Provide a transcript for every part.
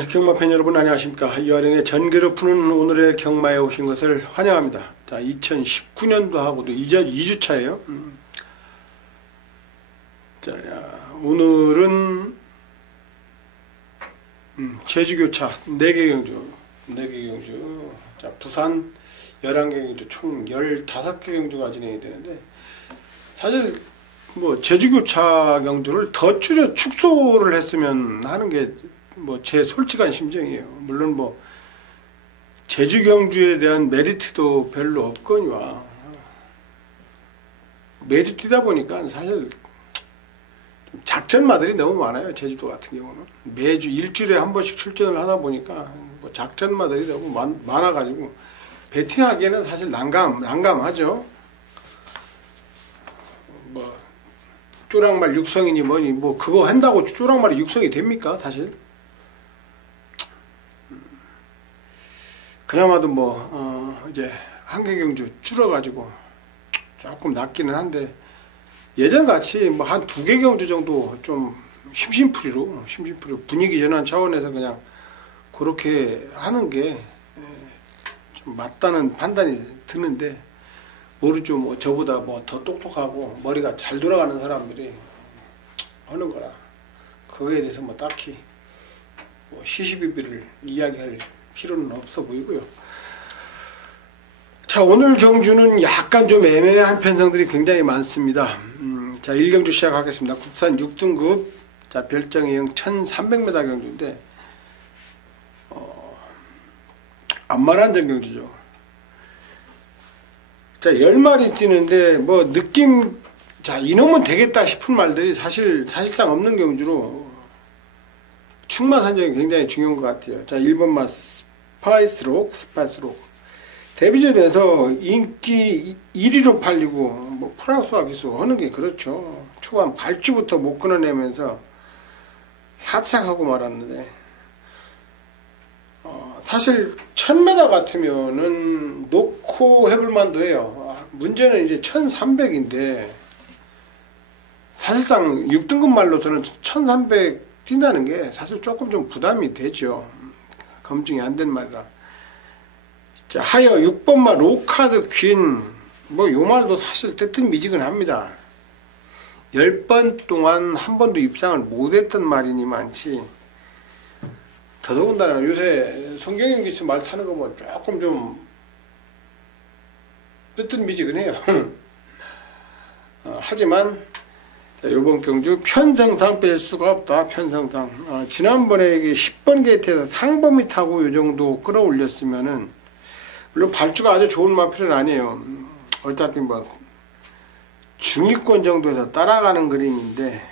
네, 경마팬 여러분 안녕하십니까. 이화령의 전개로 푸는 오늘의 경마에 오신 것을 환영합니다. 자, 2019년도하고도 2주차예요. 자, 오늘은 제주교차 4개 경주. 자, 부산 11개 경주 총 15개 경주가 진행이 되는데, 사실 뭐 제주교차 경주를 더 줄여 축소를 했으면 하는 게 뭐 제 솔직한 심정이에요. 물론 뭐 제주 경주에 대한 메리트도 별로 없거니와 메리트다 보니까 사실 작전마들이 너무 많아요. 제주도 같은 경우는 매주 일주일에 한 번씩 출전을 하다 보니까 뭐 작전마들이 너무 많아가지고 배팅하기에는 사실 난감하죠. 뭐 쪼랑말 육성이니 뭐니 뭐 그거 한다고 쪼랑말이 육성이 됩니까? 사실 그나마도 뭐 이제 한개 경주 줄어가지고 조금 낫기는 한데, 예전같이 뭐 한 2개 경주 정도 좀 심심풀이로 분위기 전환 차원에서 그냥 그렇게 하는 게 좀 맞다는 판단이 드는데, 모르죠. 뭐 저보다 뭐 더 똑똑하고 머리가 잘 돌아가는 사람들이 하는 거라 그거에 대해서 뭐 딱히 뭐 시시비비를 이야기할 필요는 없어 보이고요. 자, 오늘 경주는 약간 좀 애매한 편성들이 굉장히 많습니다. 자, 1경주 시작하겠습니다. 국산 6등급, 자, 별정형 1300m 경주인데 안말한정 경주죠. 자, 10마리 뛰는데 뭐 느낌, 자, 이놈은 되겠다 싶은 말들이 사실상 없는 경주로 충마 선정이 굉장히 중요한 것 같아요. 자, 1번마 스파이스록 데뷔전에서 인기 1위로 팔리고 뭐 프랑스와 기수 하는 게 그렇죠. 초반 발주부터 못 끊어내면서 사착하고 말았는데, 사실 1000m 같으면은 놓고 해볼 만도 해요. 문제는 이제 1300인데 사실상 6등급 말로서는 1300 뛴다는 게 사실 조금 좀 부담이 되죠. 검증이 안 된 말이라. 자, 하여 6번마 로카드 퀸, 뭐 요 말도 사실 뜨뜻미지근합니다. 10번 동안 한 번도 입상을 못했던 말이니만치, 더더군다나 요새 송경영 기수 말 타는 거 뭐 조금 좀 뜨뜻미지근해요. 하지만 이번 경주 편성상 뺄 수가 없다. 편성상 지난번에 10번 게이트에서 상범이 타고 요 정도 끌어올렸으면은, 물론 발주가 아주 좋은 마필은 아니에요. 어차피 뭐 중위권 정도에서 따라가는 그림인데,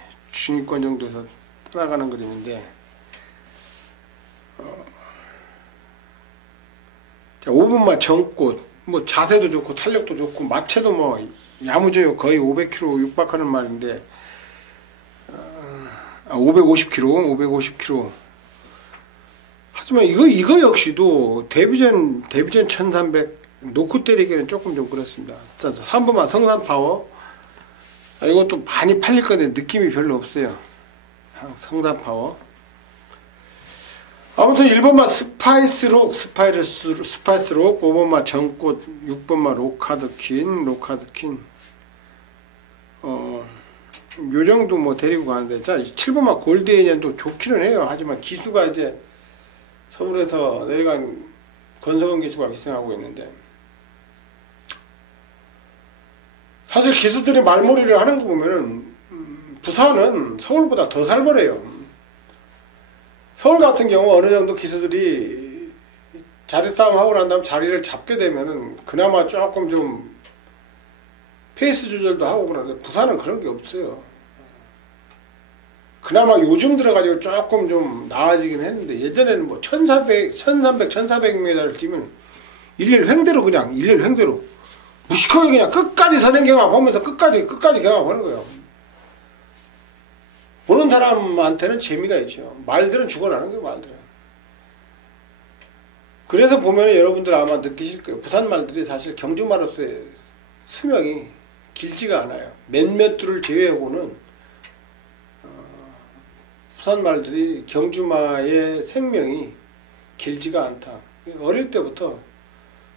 자, 5번마 정꽃, 뭐 자세도 좋고 탄력도 좋고 마체도 뭐 야무져요. 거의 500kg 육박하는 말인데 550kg. 하지만 이거 역시도 데뷔전 1300 놓고 때리기는 조금 좀 그렇습니다. 3번만 성산 파워, 이것도 많이 팔릴 건데 느낌이 별로 없어요. 성산 파워. 아무튼 1번마 스파이스록, 5번마 정꽃, 6번마 로카드 퀸, 요 정도 뭐 데리고 가는데, 자, 7번마 골드에년도 좋기는 해요. 하지만 기수가 이제 서울에서 내려간 권성은 기수가 기승하고 있는데, 사실 기수들이 말머리를 하는 거 보면은 부산은 서울보다 더 살벌해요. 서울 같은 경우 어느 정도 기수들이 자리 싸움 하고 난 다음 자리를 잡게 되면은 그나마 조금 좀 페이스 조절도 하고 그러는데, 부산은 그런 게 없어요. 그나마 요즘 들어가지고 조금 좀 나아지긴 했는데, 예전에는 뭐 1400m를 뛰면 일일 횡대로 무식하게 그냥 끝까지 선행 경합 보면서 끝까지 경합하는 거예요. 보는 사람한테는 재미가 있죠. 말들은 죽어나는 거예요, 말들은. 그래서 보면 여러분들 아마 느끼실 거예요. 부산 말들이 사실 경주마로서의 수명이 길지가 않아요. 몇몇 줄을 제외하고는 부산 말들이 경주마의 생명이 길지가 않다. 어릴 때부터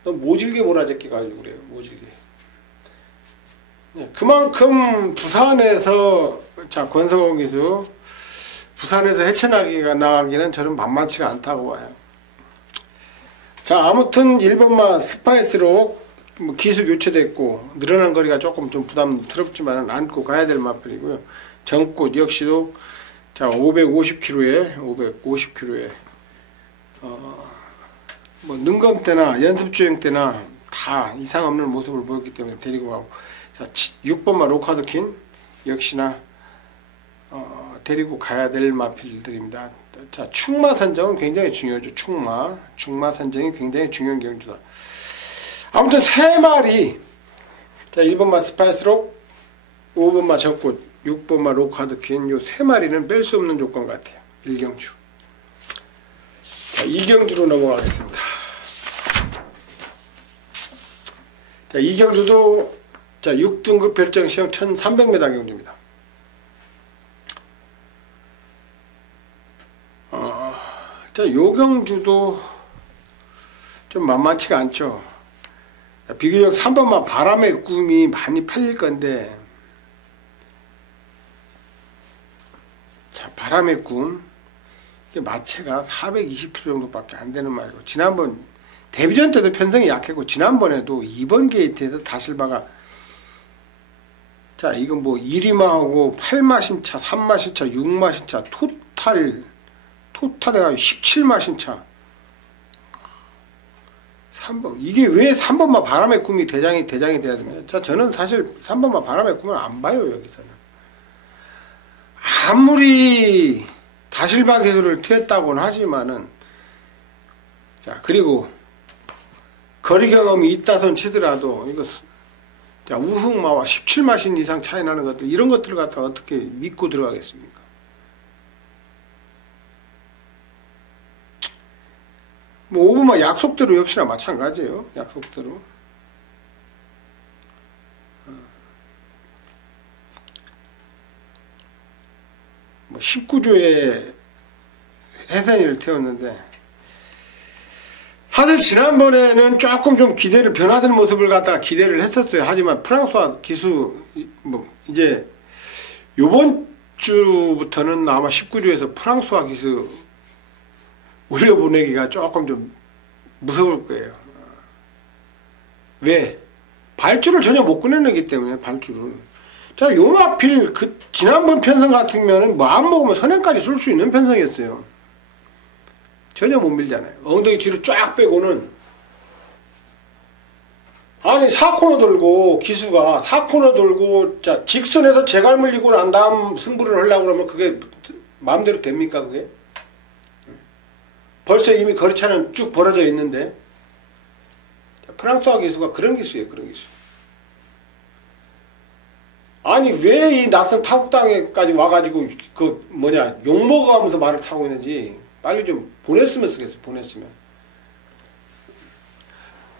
모질게 몰아제끼 가지고 그래요. 모질게. 그만큼 부산에서 자 권성원 기수 부산에서 헤쳐나기가 나가기는 저는 만만치가 않다고 봐요. 자 아무튼 1번마 스파이스로 뭐 기수 교체됐고 늘어난 거리가 조금 좀 부담스럽지만 안고 가야 될 마필이고요. 정꽃 역시도 자 550km에 뭐 능검 때나 연습 주행 때나 다 이상 없는 모습을 보였기 때문에 데리고 가고 자 6번마 로카드킨 역시나 데리고 가야 될 마필들입니다. 자 충마 선정은 굉장히 중요하죠. 충마 선정이 굉장히 중요한 경주다. 아무튼 3마리 자 1번마 스파이스록 5번마 적꽃 6번마 로카드킨 요 3마리는 뺄 수 없는 조건 같아요. 1경주. 자 2경주로 넘어가겠습니다. 자 2경주도 자 6등급 별정 시험 1300m 경주입니다. 자 요경주도 좀 만만치가 않죠. 비교적 3번마 바람의 꿈이 많이 팔릴 건데 자 바람의 꿈 이게 마체가 420kg 정도밖에 안 되는 말이고 지난번 데뷔전 때도 편성이 약했고 지난번에도 2번 게이트에서 다실바가 자 이건 뭐 1위마하고 8마신차 3마신차 6마신차 토탈 해가지고 17마신차 3번 이게 왜 3번마 바람의 꿈이 대장이 돼야 됩니까? 자 저는 사실 3번마 바람의 꿈을 안 봐요. 여기서는 아무리 다실바 기술을 튀었다고는 하지만은 자 그리고 거리 경험이 있다 손 치더라도 이거 자 우승마와 17마신 이상 차이 나는 것들 이런 것들을 갖다가 어떻게 믿고 들어가겠습니까? 뭐 5번마 약속대로 역시나 마찬가지예요. 약속대로. 뭐 19조에 해선이를 태웠는데 사실 지난번에는 조금 좀 기대를 변화된 모습을 갖다가 기대를 했었어요. 하지만 프랑스와 기수 뭐 이제 요번 주부터는 아마 19조에서 프랑스와 기수 올려보내기가 조금 좀 무서울 거예요. 왜? 발주를 전혀 못 꺼내기 때문에 발주를. 자, 요마필 그 지난번 편성 같으면은 마음 먹으면 선행까지 쏠 수 있는 편성이었어요. 전혀 못 밀잖아요. 엉덩이 뒤로 쫙 빼고는 아니 4코너 돌고 기수가 4코너 돌고 자 직선에서 제갈물 이고 난 다음 승부를 하려고 그러면 그게 마음대로 됩니까 그게? 벌써 이미 거리차는 쭉 벌어져 있는데 프랑스와 기수가 그런 기수예요. 그런 기수. 아니 왜 이 낯선 타국 땅에까지 와가지고 그 뭐냐 욕먹어가면서 말을 타고 있는지 빨리 좀 보냈으면 쓰겠어. 보냈으면.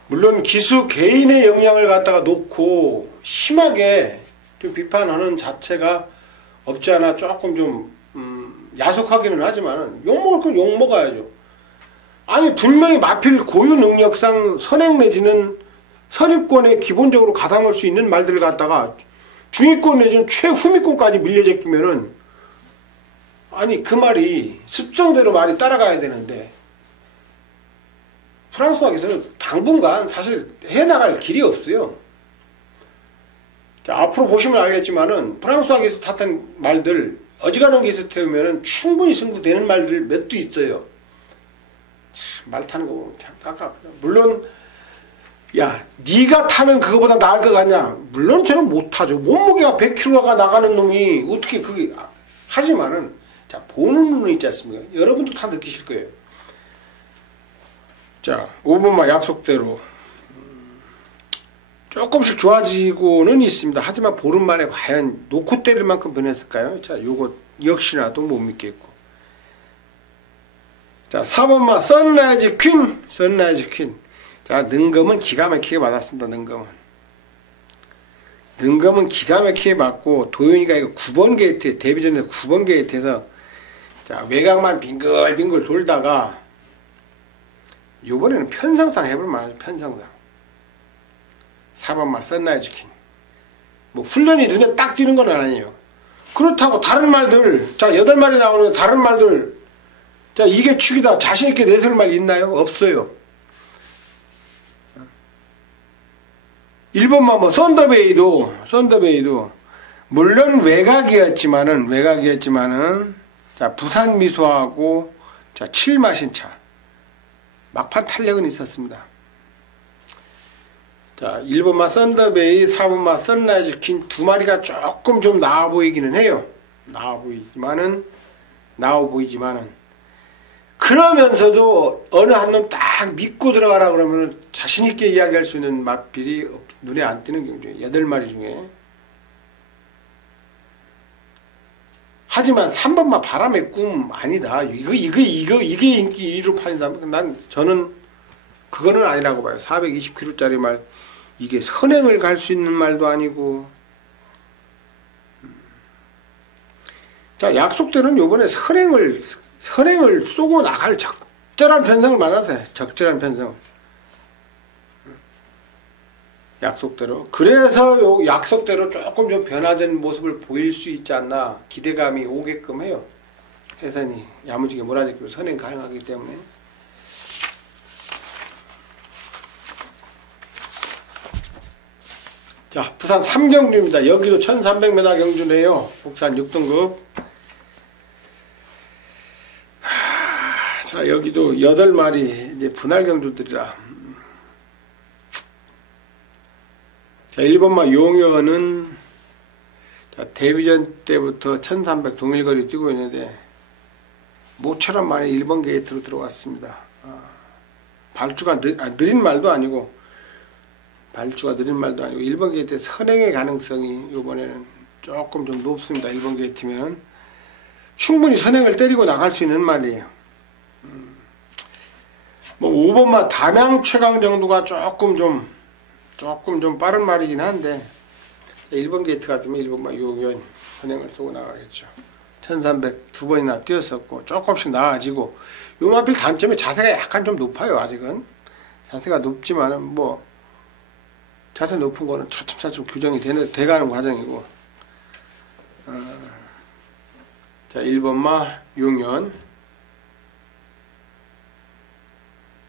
물론 기수 개인의 영향을 갖다가 놓고 심하게 좀 비판하는 자체가 없지 않아 조금 좀 야속하기는 하지만 욕먹을 건 욕먹어야죠. 아니 분명히 마필 고유 능력상 선행 내지는 선입권에 기본적으로 가담할 수 있는 말들을 갖다가 중위권 내지는 최후위권까지 밀려제끼면은 아니 그 말이 습성대로 말이 따라가야 되는데 프랑스와에서는 당분간 사실 해나갈 길이 없어요. 자, 앞으로 보시면 알겠지만은 프랑스와에서 탔던 말들 어지간한 기수 태우면은 충분히 승부되는 말들 몇 도 있어요. 참, 말 타는 거 보면 참 깝깝하다. 물론 야 네가 타면 그거보다 나을 것 같냐? 물론 저는 못 타죠. 몸무게가 100kg가 나가는 놈이 어떻게 그게 하지만은 자 보는 눈이 있지 않습니까? 여러분도 다 느끼실 거예요. 자 5번마 약속대로 조금씩 좋아지고는 있습니다. 하지만 보름 만에 과연 놓고 때릴 만큼 변했을까요? 자 요거 역시나도 못 믿겠고 자 4번마 선라이즈 퀸 자 능검은 기가 막히게 받았습니다. 능검은 기가 막히게 받고 도윤이가 이거 9번 게이트 데뷔전에서 9번 게이트에서 자, 외곽만 빙글빙글 돌다가 요번에는 편성상 해볼 만하죠. 편성상 4번마 썬라이즈 킹. 뭐 훈련이 눈에 딱 띄는 건 아니에요. 그렇다고 다른 말들, 자 8마리 나오는 다른 말들, 자 이게 축이다 자신있게 내세울 말 있나요? 없어요. 1번만 뭐 썬더베이도 물론 외곽이었지만은 자 부산 미소하고 자 7마신차 막판 탄력은 있었습니다. 자 1번마 썬더베이, 4번마 선라이즈 퀸 두 마리가 조금 좀 나아 보이기는 해요. 나아 보이지만은 그러면서도 어느 한 놈 딱 믿고 들어가라 그러면 자신있게 이야기할 수 있는 맛필이 눈에 안 띄는 경우 중에 8마리 중에. 하지만 3번마 바람의 꿈 아니다. 이게 인기 1위로 팔린다면 저는 그거는 아니라고 봐요. 420kg짜리 말 이게 선행을 갈 수 있는 말도 아니고. 자 약속대로는 요번에 선행을 쏘고 나갈 적절한 편성을 만났어요. 적절한 편성. 약속대로. 그래서 요 약속대로 조금 좀 변화된 모습을 보일 수 있지 않나 기대감이 오게끔 해요. 해산이 야무지게 몰아지기로 선행 가능하기 때문에. 자 부산 3경주입니다. 여기도 1300m 경주네요. 국산 6등급. 자 여기도 8마리 이제 분할 경주들이라. 자 1번마 용여는 자, 데뷔전 때부터 1300 동일거리 뛰고 있는데 모처럼 만에 1번 게이트로 들어왔습니다. 발주가 느린 말도 아니고 1번 게이트의 선행의 가능성이 이번에는 조금 좀 높습니다. 1번 게이트면 충분히 선행을 때리고 나갈 수 있는 말이에요. 뭐 5번마 담양 최강 정도가 조금 좀 빠른 말이긴 한데 1번 게이트 같으면 1번마 용연 선행을 쏘고 나가겠죠. 1300 두 번이나 뛰었었고 조금씩 나아지고 요 하필 단점이 자세가 약간 좀 높아요. 아직은 자세가 높지만은 뭐 자세 높은 거는 차츰차츰 규정이 돼가는 과정이고. 자 1번마 용연.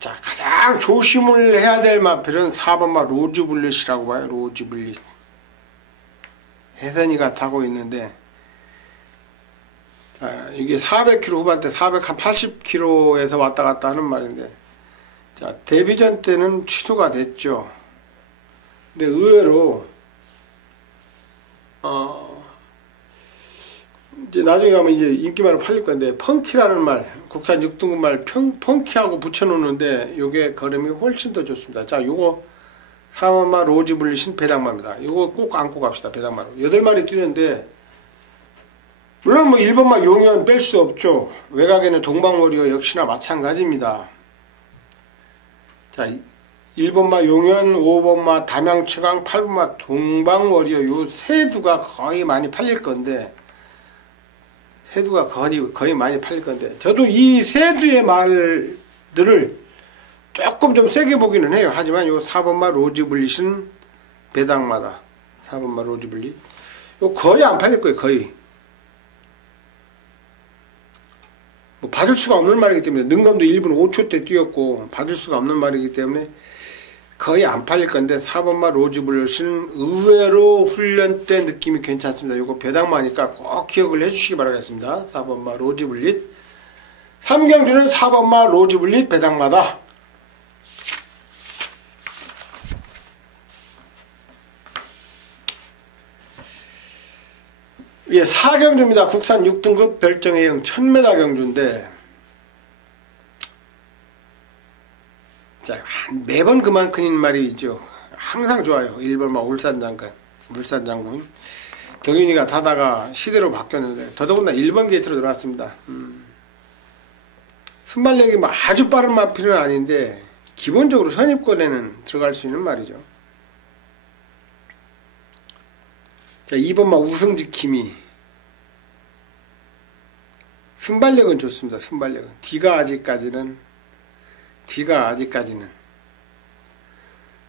자 가장 조심을 해야 될 마필은 4번마 로즈블릿이라고 봐요. 로즈블릿. 혜선이가 타고 있는데 자 이게 400km 후반대 480km에서 왔다 갔다 하는 말인데 자 데뷔전 때는 취소가 됐죠. 근데 의외로 이제 나중에 가면 이제 인기만으로 팔릴 건데 펑키라는 말, 국산 6등급 말 펑키하고 붙여놓는데 요게 걸음이 훨씬 더 좋습니다. 자 요거 4번마 로즈블릿인 배당마입니다. 요거 꼭 안고 갑시다. 배당마로 8마리 뛰는데 물론 뭐 1번마 용연 뺄 수 없죠. 외곽에는 동방워리어 역시나 마찬가지입니다. 자 1번마 용연, 5번마 담양 최강, 8번마 동방워리어 요 세 두가 거의 많이 팔릴 건데 세두가 거의 많이 팔릴 건데 저도 이 세두의 말들을 조금 좀 세게 보기는 해요. 하지만 요 4번마 로즈블릿은 배당마다 4번마 로즈블릿 요 거의 안 팔릴 거예요. 거의 뭐 받을 수가 없는 말이기 때문에 능감도 1분 5초대 뛰었고 받을 수가 없는 말이기 때문에 거의 안 팔릴 건데 4번마 로즈블릿은 의외로 훈련 때 느낌이 괜찮습니다. 요거 배당마니까 꼭 기억을 해주시기 바라겠습니다. 4번마 로즈블릿. 3경주는 4번마 로즈블릿 배당마다. 예, 4경주입니다. 국산 6등급 별정해형 1000m 경주인데 자, 매번 그만큼인 말이죠. 항상 좋아요. 1번마 울산장군. 경윤이가 타다가 시대로 바뀌었는데 더더군다나 1번 게이트로 들어왔습니다. 순발력이 뭐 아주 빠른 마필은 아닌데 기본적으로 선입권에는 들어갈 수 있는 말이죠. 자 2번마 우승지킴이 순발력은 좋습니다. 순발력은. D가 아직까지는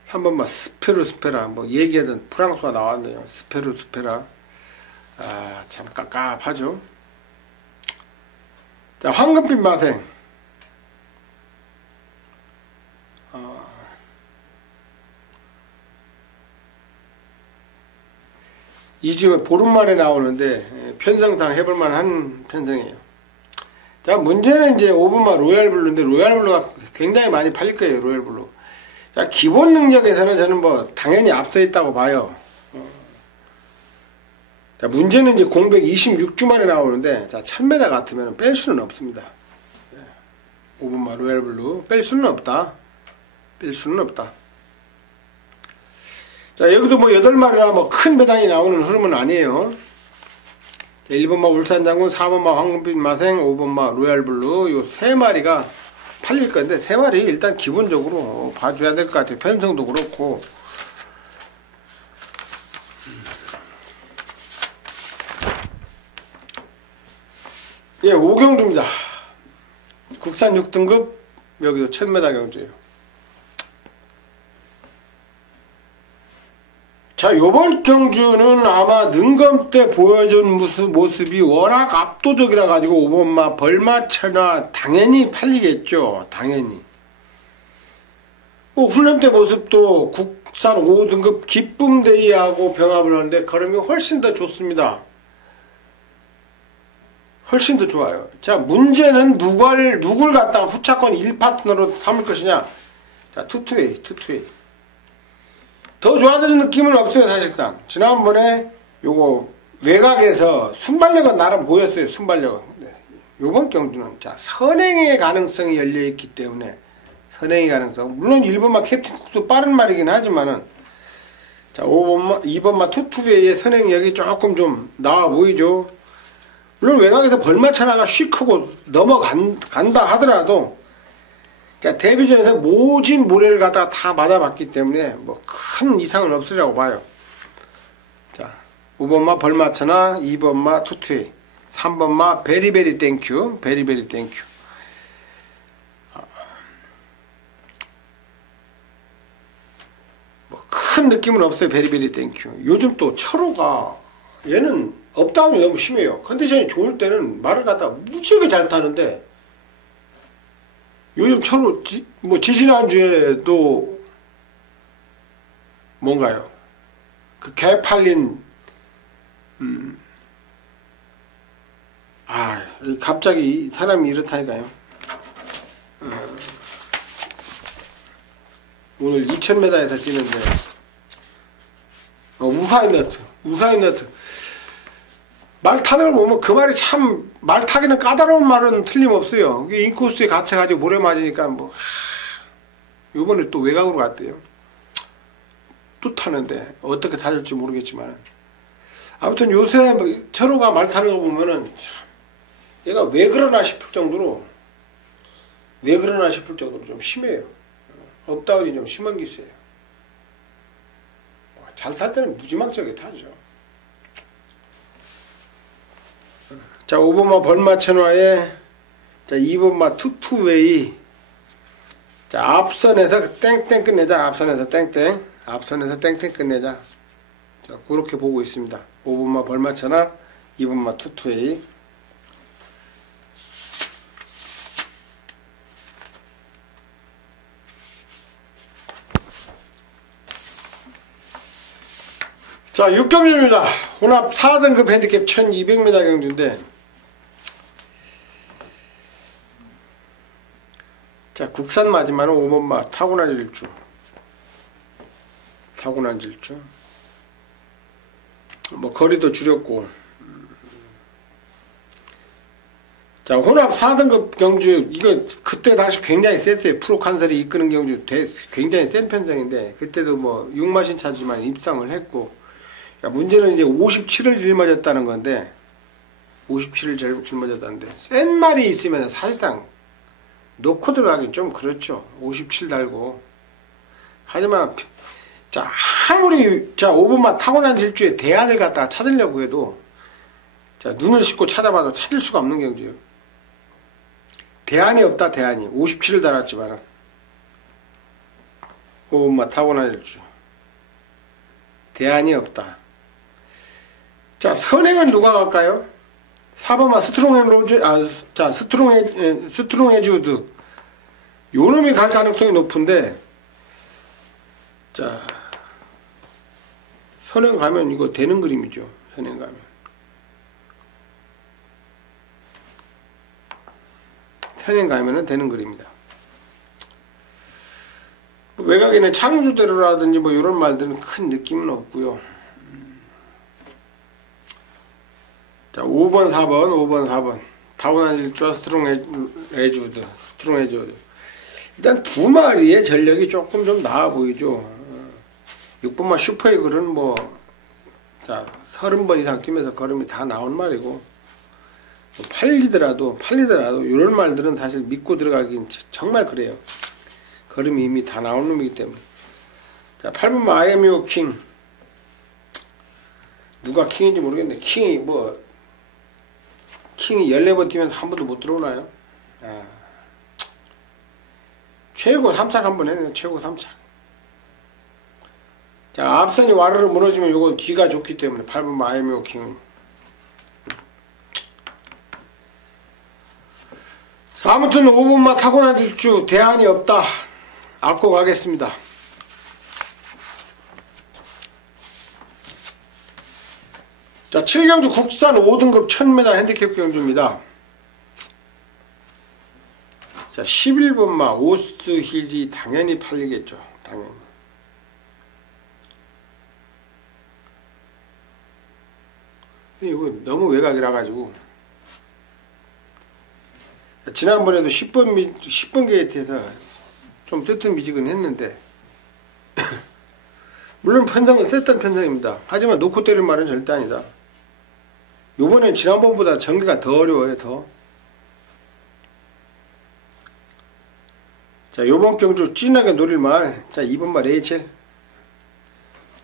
3번만 스페루스페라 뭐 얘기하던 프랑스가 나왔네요. 스페루스페라. 아, 참 깝깝하죠. 자, 황금빛 마생. 이 줌에 보름만에 나오는데 편성상 해볼만한 편성이에요. 자, 문제는 이제 5번마 로얄블루인데 로얄블루가 굉장히 많이 팔릴 거예요. 로얄블루. 자, 기본 능력에서는 저는 뭐 당연히 앞서 있다고 봐요. 자, 문제는 이제 공백 26주 만에 나오는데, 자, 1000m 같으면 뺄 수는 없습니다. 5번마 로얄블루 뺄 수는 없다. 자, 여기도 뭐 8마리나 뭐 큰 배당이 나오는 흐름은 아니에요. 자, 1번마 울산장군, 4번마 황금빛 마생, 5번마 로얄블루 요 3마리가 팔릴 건데, 3마리 일단 기본적으로 봐줘야 될 것 같아요. 편성도 그렇고. 예, 5경주입니다. 국산 6등급, 여기도 1000m 경주예요. 자, 요번 경주는 아마 능검 때 보여준 모습이 워낙 압도적이라 가지고 5번마 벌마천하 당연히 팔리겠죠. 당연히. 뭐 훈련 때 모습도 국산 5등급 기쁨데이하고 병합을 하는데 그러면 훨씬 더 좋습니다. 훨씬 더 좋아요. 자, 문제는 누굴 갖다가 후차권 1파트너로 삼을 것이냐. 자, 투투웨이. 더 좋아하는 느낌은 없어요. 사실상 지난번에 요거 외곽에서 순발력은 나름 보였어요. 순발력은. 요번 경주는 자, 선행의 가능성이 열려있기 때문에 선행의 가능성, 물론 1번마 캡틴 쿡도 빠른 말이긴 하지만은, 자, 2번마 투투웨이의 선행력이 조금 좀 나와 보이죠. 물론 외곽에서 벌마차나가 씩 크고 넘어간다 하더라도, 그러니까 데뷔전에서 모진 모래를 갖다가 다 맞아봤기 때문에 뭐 큰 이상은 없으리라고 봐요. 자, 5번마 벌마차나, 2번마 투투웨이, 3번마 베리베리 땡큐. 뭐 큰 느낌은 없어요. 베리베리 땡큐. 요즘 또 철호가 얘는 업다운이 너무 심해요. 컨디션이 좋을 때는 말을 갖다가 무지하게 잘 타는데, 요즘 철호 뭐 지지난주에도 뭔가요? 그 개 팔린 갑자기 사람이 이렇다니까요. 오늘 2000m에서 뛰는데 우사인너트 말 타는 걸 보면 그 말이 참, 말 타기는 까다로운 말은 틀림없어요. 이게 인코스에 갇혀가지고 모래 맞으니까 뭐 요번에 또 외곽으로 갔대요. 또 타는데 어떻게 타질지 모르겠지만, 아무튼 요새 철호가 말 타는 거 보면은 참 얘가 왜 그러나 싶을 정도로 좀 심해요. 업다운이 좀 심한 게 있어요. 잘 탈 때는 무지막지하게 타죠. 자, 5번마 벌마천화에, 자, 2번마 투투웨이. 자, 앞선에서 땡땡 끝내자. 앞선에서 땡땡 끝내자. 자, 그렇게 보고 있습니다. 5번마 벌마천화, 2번마 투투웨이. 자, 6경주입니다. 혼합 4등급 핸디캡 1200m 경주인데, 자, 국산 맞으면 5번마 타고난 질주. 뭐 거리도 줄였고. 자, 혼합 4등급 경주, 이거 그때 당시 굉장히 셌어요. 프로 칸설이 이끄는 경주 굉장히 센 편성인데, 그때도 뭐 6마신 차지만 입상을 했고, 문제는 이제 57을 짊어졌다는 건데, 57을 짊어졌다는데, 센 말이 있으면 사실상 놓고 들어가긴 좀 그렇죠. 57 달고. 하지만, 자, 아무리, 자, 5번만 타고난 질주의 대안을 갖다가 찾으려고 해도, 자, 눈을 씻고 찾아봐도 찾을 수가 없는 경주예요. 대안이 없다. 대안이 57을 달았지만은 5번마 타고난 일주 대안이 없다. 자, 선행은 누가 갈까요? 4번마 스트롱 로즈, 자, 스트롱 에즈우드. 요 놈이 갈 가능성이 높은데, 자, 선행 가면 이거 되는 그림이죠. 선행 가면. 선행 가면은 되는 그림이다. 외곽에는 창조대로라든지 뭐 이런 말들은 큰 느낌은 없고요. 자, 5번, 4번. 타고난 일주와 스트롱 에즈우드. 일단 두 마리의 전력이 조금 좀 나아 보이죠. 6번마 슈퍼이글은 뭐, 자, 30번 이상 뛰면서 걸음이 다 나온 말이고, 팔리더라도, 이런 말들은 사실 믿고 들어가긴 정말 그래요. 걸음이 이미 다 나온 놈이기 때문에. 자, 8번마 아이엠유 킹. 누가 킹인지 모르겠네. 킹이 14번 뛰면서 한 번도 못 들어오나요? 아. 최고 3착 한번 했네요. 최고 3착. 자, 앞선이 와르르 무너지면 요거 뒤가 좋기 때문에 8번 마이미오 킹은. 자, 아무튼 5번마 타고난 일주 대안이 없다. 안고 가겠습니다. 자, 7경주 국산 5등급 1000m 핸디캡 경주입니다. 자, 11번마 오스힐이 당연히 팔리겠죠. 당연히. 이거 너무 외곽이라 가지고. 지난번에도 10번 게이트에서 좀 뜨뜻미지근 했는데 물론 편성은 셌던 편성입니다. 하지만 놓고 때릴 말은 절대 아니다. 요번엔 지난번보다 전개가 더 어려워요. 더. 자, 요번 경주 찐하게 노릴 말. 자, 2번마 레이첼.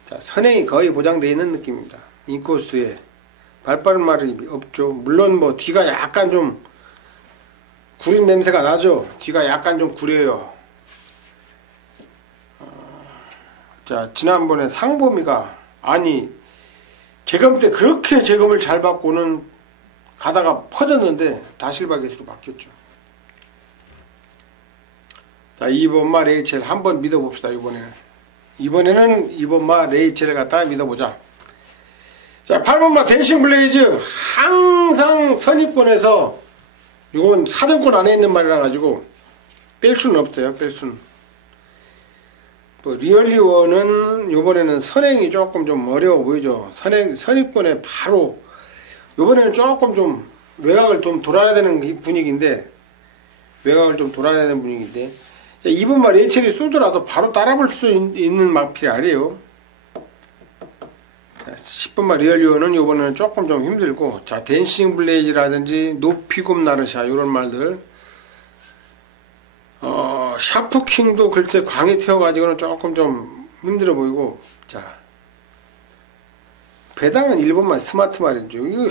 자, 선행이 거의 보장되어 있는 느낌입니다. 인코스에 발빠른 말이 없죠. 물론 뭐 뒤가 약간 좀 구린 냄새가 나죠. 뒤가 약간 좀 구려요. 자, 지난번에 상범이가 아니 재검 때 그렇게 재검을 잘 받고는 가다가 퍼졌는데 다실바게트로 바뀌었죠. 자, 2번마 레이첼 한번 믿어봅시다. 이번에는 2번마 레이첼을 갖다 믿어보자. 자, 8번마 댄싱 블레이즈 항상 선입권에서 이건 사등권 안에 있는 말이라 가지고 뺄 수는 없어요. 뺄 수는. 뭐 리얼리원은 요번에는 선행이 조금 좀 어려워 보이죠. 선입권에 바로 요번에는 조금 좀 외곽을 좀 돌아야 되는 분위기인데, 자, 2번마 레이첼이 쏘더라도 바로 따라볼 수 있는 마필이 아니에요. 자, 10번마 리얼리원은 요번에는 조금 좀 힘들고, 자, 댄싱 블레이즈라든지 높이곰 나르샤 요런 말들, 샤프킹도 글쎄 광에 태워가지고는 조금 좀 힘들어 보이고. 자, 배당은 1번만 스마트 말이죠. 이거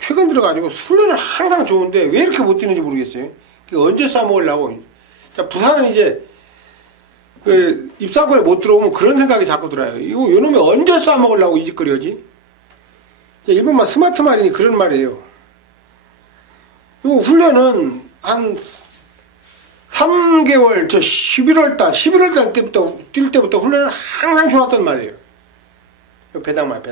최근 들어가지고 훈련을 항상 좋은데 왜 이렇게 못 뛰는지 모르겠어요. 언제 싸먹으려고. 자, 부산은 이제 그 입상권에 못 들어오면 그런 생각이 자꾸 들어요. 이거 요놈이 언제 싸먹으려고 이 짓거리지. 1번만 스마트 말이니 그런 말이에요. 이 훈련은 한 3개월, 11월달 때부터, 뛸 때부터 훈련을 항상 좋았단 말이에요. 배당마.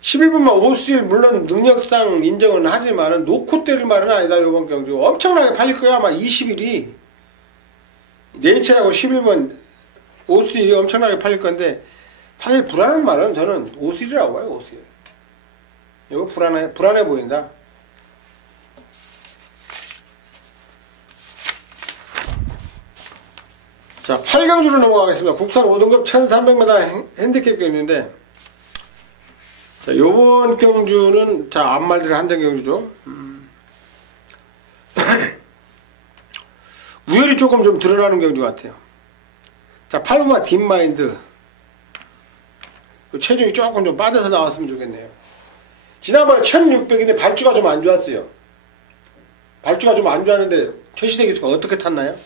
11번만 오스일, 물론 능력상 인정은 하지만은, 놓고 때릴 말은 아니다, 요번 경주. 엄청나게 팔릴 거야, 아마 20일이. 네이첼하고 11번 오스일이 엄청나게 팔릴 건데, 사실 불안한 말은 저는 오스일이라고 해요, 오스일. 이거 불안해 보인다. 자, 8경주로 넘어가겠습니다. 국산 5등급 1300m 핸디캡 경주인데, 자, 요번 경주는, 자, 앞말들의 한정 경주죠. 우열이 조금 좀 드러나는 경주 같아요. 자, 8번마 딥마인드. 체중이 조금 좀 빠져서 나왔으면 좋겠네요. 지난번에 1600인데 발주가 좀 안 좋았어요. 발주가 좀 안 좋았는데 최시대 기수가 어떻게 탔나요?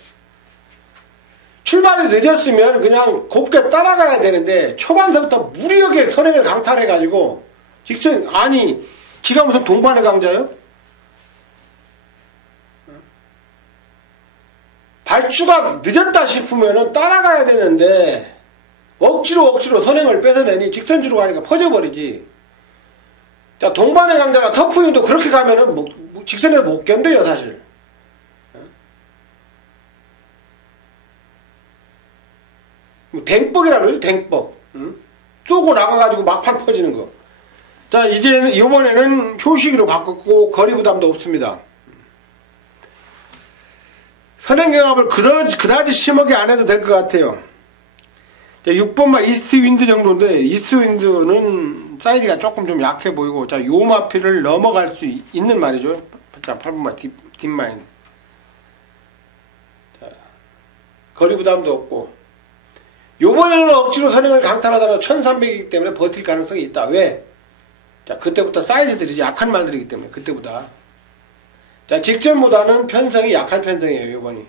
출발이 늦었으면 그냥 곱게 따라가야 되는데 초반서부터 무리하게 선행을 강탈해가지고 직선 아니 지가 무슨 동반의 강자요? 발주가 늦었다 싶으면은 따라가야 되는데 억지로 선행을 뺏어내니 직선주로 가니까 퍼져버리지. 자, 동반의 강자나 터프윤도 그렇게 가면은 직선에서 못 견뎌요 사실. 댕뻑이라 그러죠. 댕뻑. 쏘고 나가가지고 막판 퍼지는 거. 자, 이제는 이번에는 효시기로 바꿨고 거리 부담도 없습니다. 선행경합을 그다지 심하게 안 해도 될 것 같아요. 자, 6번마 이스트 윈드 정도인데 이스트 윈드는 사이즈가 조금 좀 약해 보이고, 자, 요 마피를 넘어갈 수 있는 말이죠. 자, 8번마 딥마인. 자, 거리 부담도 없고, 요번에는 억지로 선행을 강탈하다가 1300이기 때문에 버틸 가능성이 있다. 왜? 자, 그때부터 사이즈들이 약한 말들이기 때문에, 그때보다. 자, 직전보다는 편성이 약한 편성이에요, 요번이.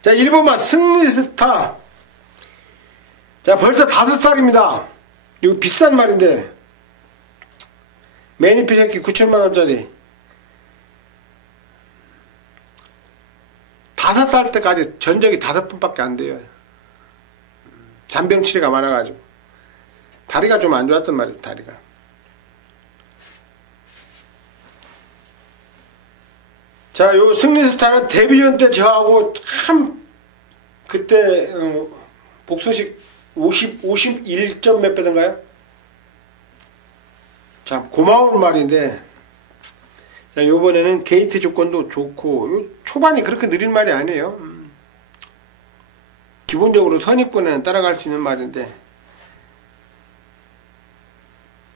자, 1번만 승리스타. 자, 벌써 5살입니다. 이거 비싼 말인데, 매니피 새끼 9천만원짜리. 5살 때까지 전적이 5번밖에 안 돼요. 잔병 치레가 많아가지고. 다리가 좀 안 좋았단 말이에요, 다리가. 자, 요 승리스타는 데뷔전 때 저하고 참, 그때, 복수식 51점 몇 배던가요? 참, 고마운 말인데, 자, 요번에는 게이트 조건도 좋고, 요 초반이 그렇게 느린 말이 아니에요. 기본적으로 선입권에는 따라갈 수 있는 말인데,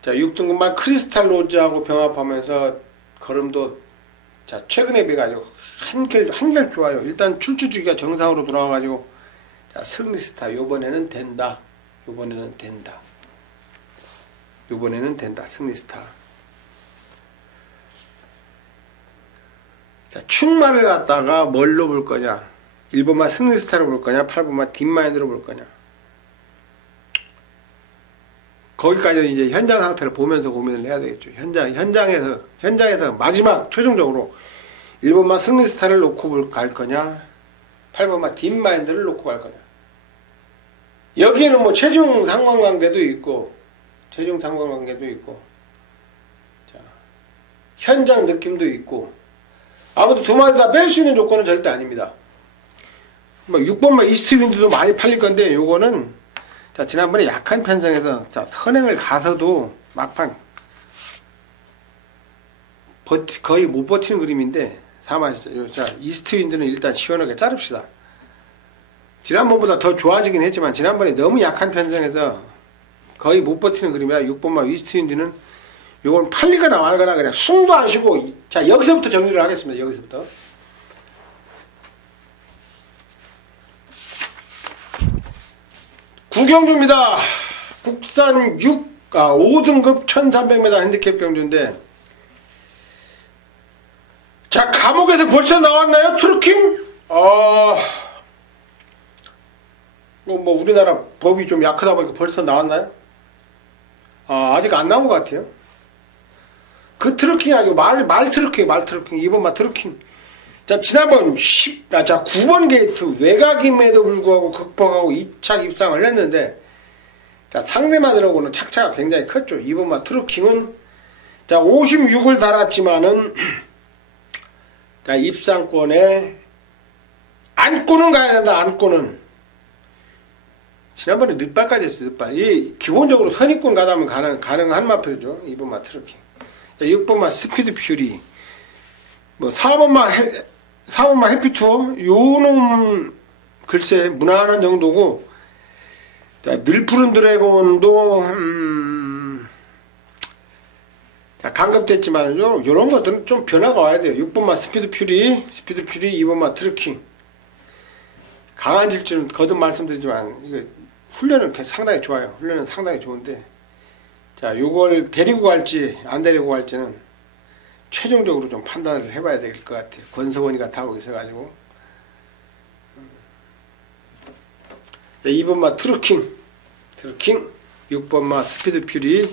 자, 6등급만 크리스탈 로즈하고 병합하면서 걸음도, 자, 최근에 비해가지고 한결 좋아요. 일단 출주 주기가 정상으로 돌아와가지고, 자, 승리스타 요번에는 된다. 요번에는 된다. 요번에는 된다. 승리스타. 자, 충마를 갖다가 뭘로 볼 거냐? 1번만 승리스타로 볼 거냐? 8번만 딥마인드로 볼 거냐? 거기까지 이제 현장 상태를 보면서 고민을 해야 되겠죠. 현장에서 마지막 최종적으로 1번만 승리스타를 놓고 갈 거냐, 8번만 딥마인드를 놓고 갈 거냐. 여기에는 뭐 체중 상관관계도 있고, 자, 현장 느낌도 있고, 아무튼 두 마리 다 뺄 수 있는 조건은 절대 아닙니다. 뭐 6번만 이스트 윈드도 많이 팔릴 건데, 요거는 자, 지난번에 약한 편성에서, 자, 선행을 가서도 막판 거의 못 버티는 그림인데, 사마시죠. 자, 이스트 윈드는 일단 시원하게 자릅시다. 지난번보다 더 좋아지긴 했지만 지난번에 너무 약한 편성에서 거의 못 버티는 그림이라 6번만 이스트 윈드는 요건 팔리거나 말거나 그냥 숨도 안 쉬고, 자, 여기서부터 정리를 하겠습니다. 여기서부터. 구경주입니다. 국산 5등급 1300m 핸디캡 경주인데, 자, 감옥에서 벌써 나왔나요? 트루킹? 뭐 우리나라 법이 좀 약하다 보니까 벌써 나왔나요? 아직 안 나온 것 같아요. 그 트루킹이 아니고 말 트루킹. 2번만 트루킹. 자, 지난번 9번 게이트 외곽임에도 불구하고 극복하고 2차 입상을 했는데, 자, 상대만으로는 착차가 굉장히 컸죠. 2번만 트루킹은, 자, 56을 달았지만은, 자, 입상권에 안고는 가야 된다. 안고는 지난번에 늦발까지 했어요. 늦발. 이 기본적으로 선입권 가다면 가능한 마표죠. 2번만 트루킹. 자, 6번만 스피드 퓨리. 뭐 4번만 해피투어, 요놈 글쎄 무난한 정도고, 자, 늘푸른 드래곤도 자, 강급됐지만 요런 것들은 좀 변화가 와야 돼요. 6번만 스피드 퓨리, 2번만 트루킹. 강한 질주는 거듭 말씀드리지만 이거 훈련은 상당히 좋아요. 훈련은 상당히 좋은데, 자, 요걸 데리고 갈지 안 데리고 갈지는, 최종적으로 좀 판단을 해봐야 될 것 같아요. 권성원이가 타고 있어가지고. 2번마 트루킹, 6번마 스피드 퓨리.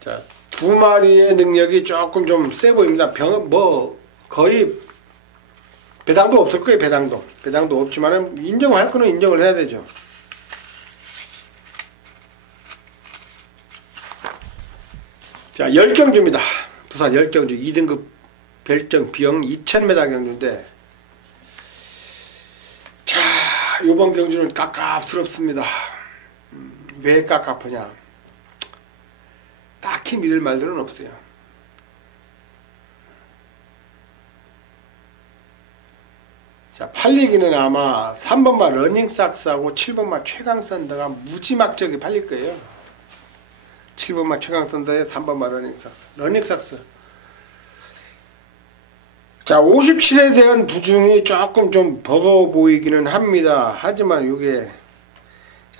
자, 두 마리의 능력이 조금 좀 세 보입니다. 거의 배당도 없을 거예요. 배당도 없지만 인정할 거는 인정을 해야 되죠. 자, 열경주입니다. 부산 열경주 2등급 별정 비영 2000m 경주인데, 자, 요번 경주는 깝깝스럽습니다. 왜 깝깝하냐? 딱히 믿을 말들은 없어요. 자, 팔리기는 아마 3번마 러닝삭스하고 7번마 최강선더가 무지막지하게 팔릴 거예요. 7번마 최강선더에 3번마 러닝삭스. 자, 57에 대한 부중이 조금 좀 버거워 보이기는 합니다. 하지만 이게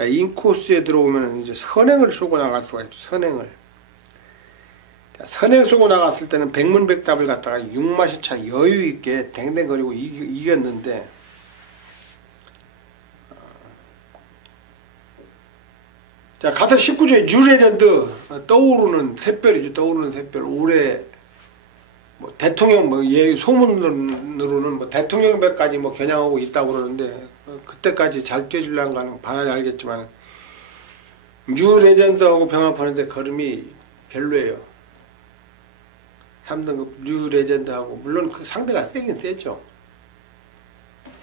인코스에 들어오면 이제 선행을 쏘고 나갈 수가 있죠. 선행 쏘고 나갔을 때는 백문백답을 갖다가 6마시차 여유있게 댕댕거리고 이겼는데, 자, 같은 19조의 뉴레전드 떠오르는 샛별. 올해 뭐 대통령 소문으로는 뭐 대통령배까지 뭐 겨냥하고 있다고 그러는데, 그때까지 잘 뛰어주려는 거는 봐야 알겠지만 뉴레전드하고 병합하는데 걸음이 별로예요. 3등급 뉴레전드하고, 물론 그 상대가 세긴 세죠.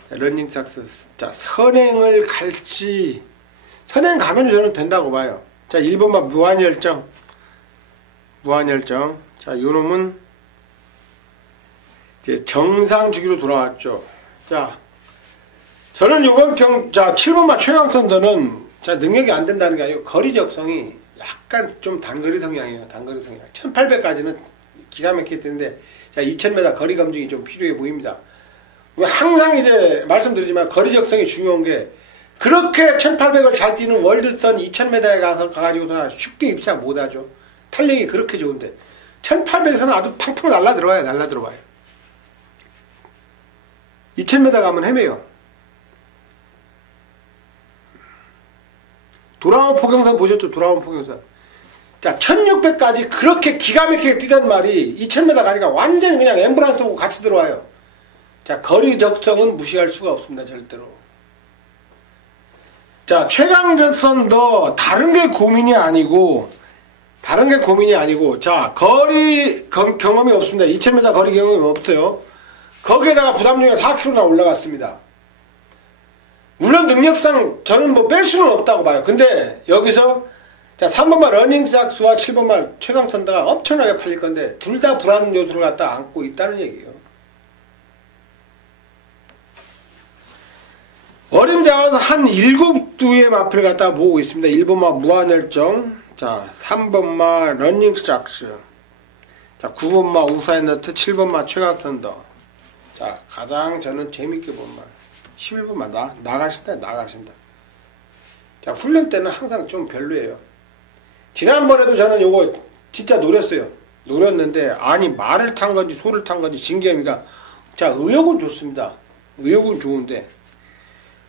러닝삭스. 자, 선행을 갈지, 선행 가면 저는 된다고 봐요. 자, 1번만 무한열정. 자, 요 놈은 이제 정상 주기로 돌아왔죠. 자, 저는 요번 7번만 최강선더는, 자, 능력이 안 된다는 게 아니고 거리 적성이 약간 좀 단거리 성향이에요. 1800까지는 기가 막히게 되는데, 자, 2000m 거리 검증이 좀 필요해 보입니다. 항상 이제 말씀드리지만 거리 적성이 중요한 게, 그렇게 1800을 잘 뛰는 월드선 2000m에 가가지고서 쉽게 입상 못하죠. 탄력이 그렇게 좋은데 1800에서는 아주 팡팡 날라들어와요. 2000m 가면 헤매요. 돌아온 포경선 보셨죠? 돌아온 포경선. 자, 1600까지 그렇게 기가 막히게 뛰던 말이 2000m 가니까 완전히 그냥 앰뷸런스하고 같이 들어와요. 자, 거리 적성은 무시할 수가 없습니다. 절대로. 자, 최강선도 다른 게 고민이 아니고, 자, 거리 경험이 없습니다. 2000m 거리 경험이 없어요. 거기에다가 부담중에 4kg나 올라갔습니다. 물론 능력상 저는 뭐 뺄 수는 없다고 봐요. 근데 여기서, 자, 3번만 러닝삭스와 7번만 최강선더가 엄청나게 팔릴 건데, 둘 다 불안 요소를 갖다 안고 있다는 얘기예요. 어림잡아서 한 7두의 마표를 갖다가 보고 있습니다. 1번마 무한열정, 자, 3번마 러닝삭스, 자, 9번마 우사인너트, 7번마 최강선더. 자, 가장 저는 재밌게 본 말, 11번마 나가신다. 자, 훈련 때는 항상 좀 별로예요. 지난번에도 저는 요거 진짜 노렸는데, 아니, 말을 탄 건지 소를 탄 건지 진겸이가, 자, 의욕은 좋습니다. 의욕은 좋은데,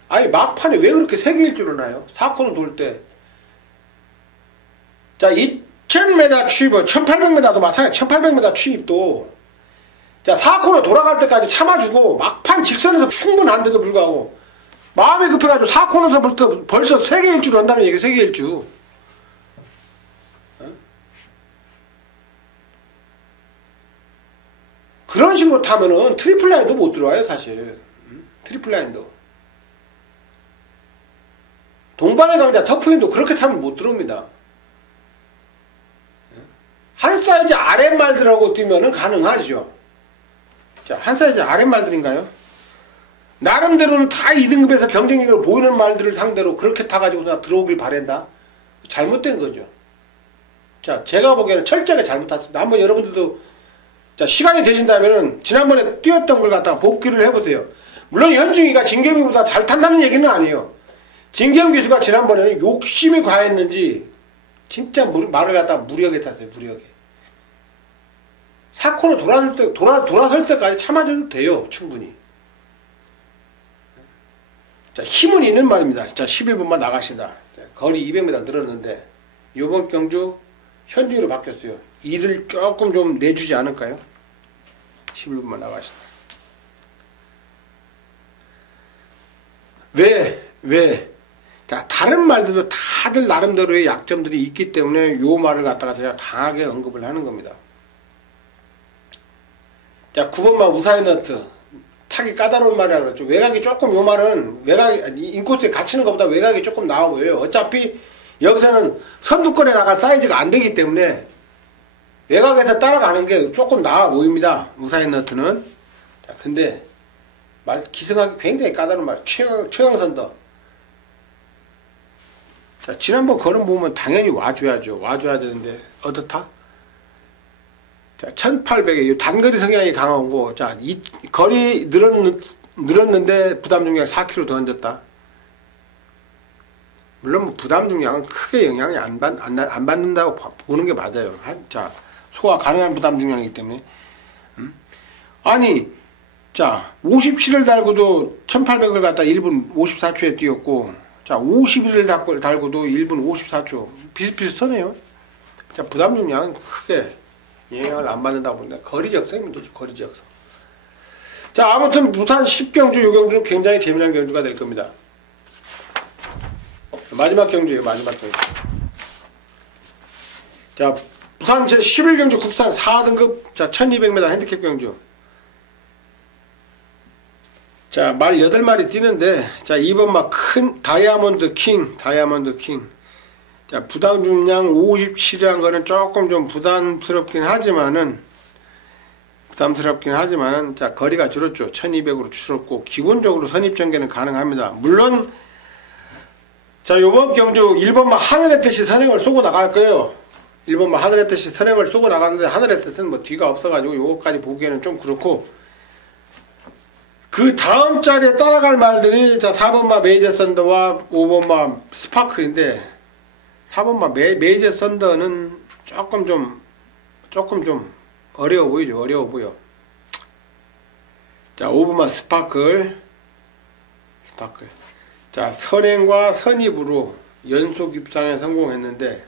아니, 막판에 왜 그렇게 세계일 줄 아나요? 4코너 돌 때. 자, 2000m 추입은 1800m도 마찬가지. 1800m 추입도, 자, 4코너 돌아갈 때까지 참아주고 막판 직선에서 충분한데도 불구하고 마음이 급해가지고 4코너서부터 벌써 세계일주를 한다는 얘기예요. 세계일주. 그런 식으로 타면은 트리플 라인도 못 들어와요. 사실 트리플 라인도. 동반의 강자 터프인도 그렇게 타면 못 들어옵니다. 한 사이즈 아랫말들하고 뛰면은 가능하죠. 자, 한 사이즈 아랫말들인가요? 나름대로는 다 2등급에서 경쟁력을 보이는 말들을 상대로 그렇게 타가지고 들어오길 바란다? 잘못된 거죠. 자, 제가 보기에는 철저하게 잘못 탔습니다. 한번 여러분들도, 자, 시간이 되신다면은 지난번에 뛰었던 걸 갖다가 복귀를 해보세요. 물론 현중이가 진겸이보다 잘 탄다는 얘기는 아니에요. 진겸 기수가 지난번에는 욕심이 과했는지 진짜 말을 갖다가 무리하게 탔어요. 무리하게. 4코너 돌아설 때까지 참아줘도 돼요. 충분히. 자, 힘은 있는 말입니다. 자, 11분만 나가신다. 거리 200m 늘었는데 이번 경주 현주로 바뀌었어요. 일을 조금 좀 내주지 않을까요? 11분만 나가신다. 왜? 자, 다른 말들도 다들 나름대로의 약점들이 있기 때문에 요 말을 갖다가 제가 강하게 언급을 하는 겁니다. 자, 9번만 우사히 너트. 타기 까다로운 말이라고 그랬죠. 외곽이 조금, 요 말은 인코스에 갇히는 것보다 외곽이 조금 나아 보여요. 어차피 여기서는 선두권에 나갈 사이즈가 안 되기 때문에 외곽에서 따라가는 게 조금 나아 보입니다. 우사히 너트는. 자, 근데 기승하기 굉장히 까다로운 말. 최강선더. 자, 지난번 걸음 보면 당연히 와줘야죠. 와줘야 되는데 어떻다? 자, 1800에 단거리 성향이 강하고, 자, 이 거리 늘었는데 부담 중량 4kg 더 얹었다. 물론 뭐 부담 중량은 크게 영향이 안 받는다고 보는 게 맞아요. 자, 소화 가능한 부담 중량이기 때문에. 아니, 자, 57을 달고도 1800을 갖다 1분 54초에 뛰었고, 자, 51을 달고도 1분 54초. 비슷비슷하네요. 자, 부담 중량은 크게 영향을 안 받는다고 봅니다. 거리적성이 문제죠. 거리적성. 자, 아무튼 부산 10경주, 요경주 굉장히 재미난 경주가 될 겁니다. 마지막 경주예요. 마지막 경주. 자, 부산 제11경주 국산 4등급 자 1200m 핸디캡 경주. 자, 말 8마리 뛰는데, 자, 2번 막 큰 다이아몬드 킹. 자, 부담 중량 57이라는 거는 조금 좀 부담스럽긴 하지만은, 자, 거리가 줄었죠. 1200으로 줄었고, 기본적으로 선입전개는 가능합니다. 물론, 자, 요번 경주 1번만 하늘의 뜻이 선행을 쏘고 나갈 거예요. 1번만 하늘의 뜻이 선행을 쏘고 나가는데, 하늘의 뜻은 뭐 뒤가 없어가지고 요거까지 보기에는 좀 그렇고, 그 다음 자리에 따라갈 말들이, 자, 4번마 메이저 썬더와 5번마 스파클인데, 4번마 메이저 썬더는 조금 좀 어려워 보이죠. 어려워 보여. 자, 5번마 스파클. 자, 선행과 선입으로 연속 입상에 성공했는데,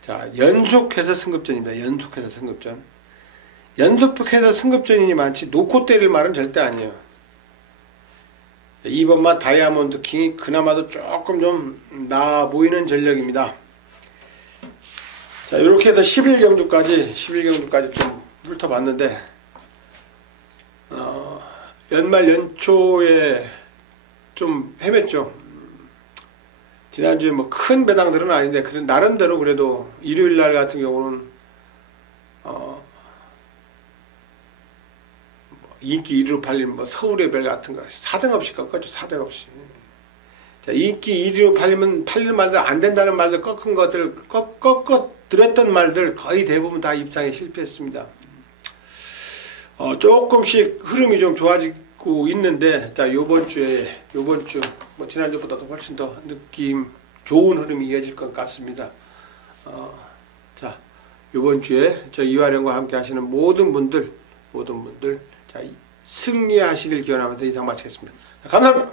자, 연속해서 승급전입니다. 연속해서 승급전이니 많지 놓고 때릴 말은 절대 아니에요. 2번마 다이아몬드 킹이 그나마도 조금 좀 나아 보이는 전력입니다. 자, 이렇게 해서 11경주까지 좀 훑어봤는데, 연말 연초에 좀 헤맸죠. 지난주에 뭐 큰 배당들은 아닌데, 나름대로 그래도 일요일날 같은 경우는, 인기 1위로 팔린 뭐 서울의 별 같은 거 사정없이 꺾었죠. 사정없이. 자, 인기 1위로 팔리는 말들, 안 된다는 말들, 꺾은 것들, 꺾어드렸던 말들 거의 대부분 다 입상에 실패했습니다. 조금씩 흐름이 좀 좋아지고 있는데, 자, 요번 주 뭐 지난주보다도 훨씬 더 느낌 좋은 흐름이 이어질 것 같습니다. 자, 요번 주에 저 이화령과 함께 하시는 모든 분들 자, 승리하시길 기원하면서 이상 마치겠습니다. 감사합니다.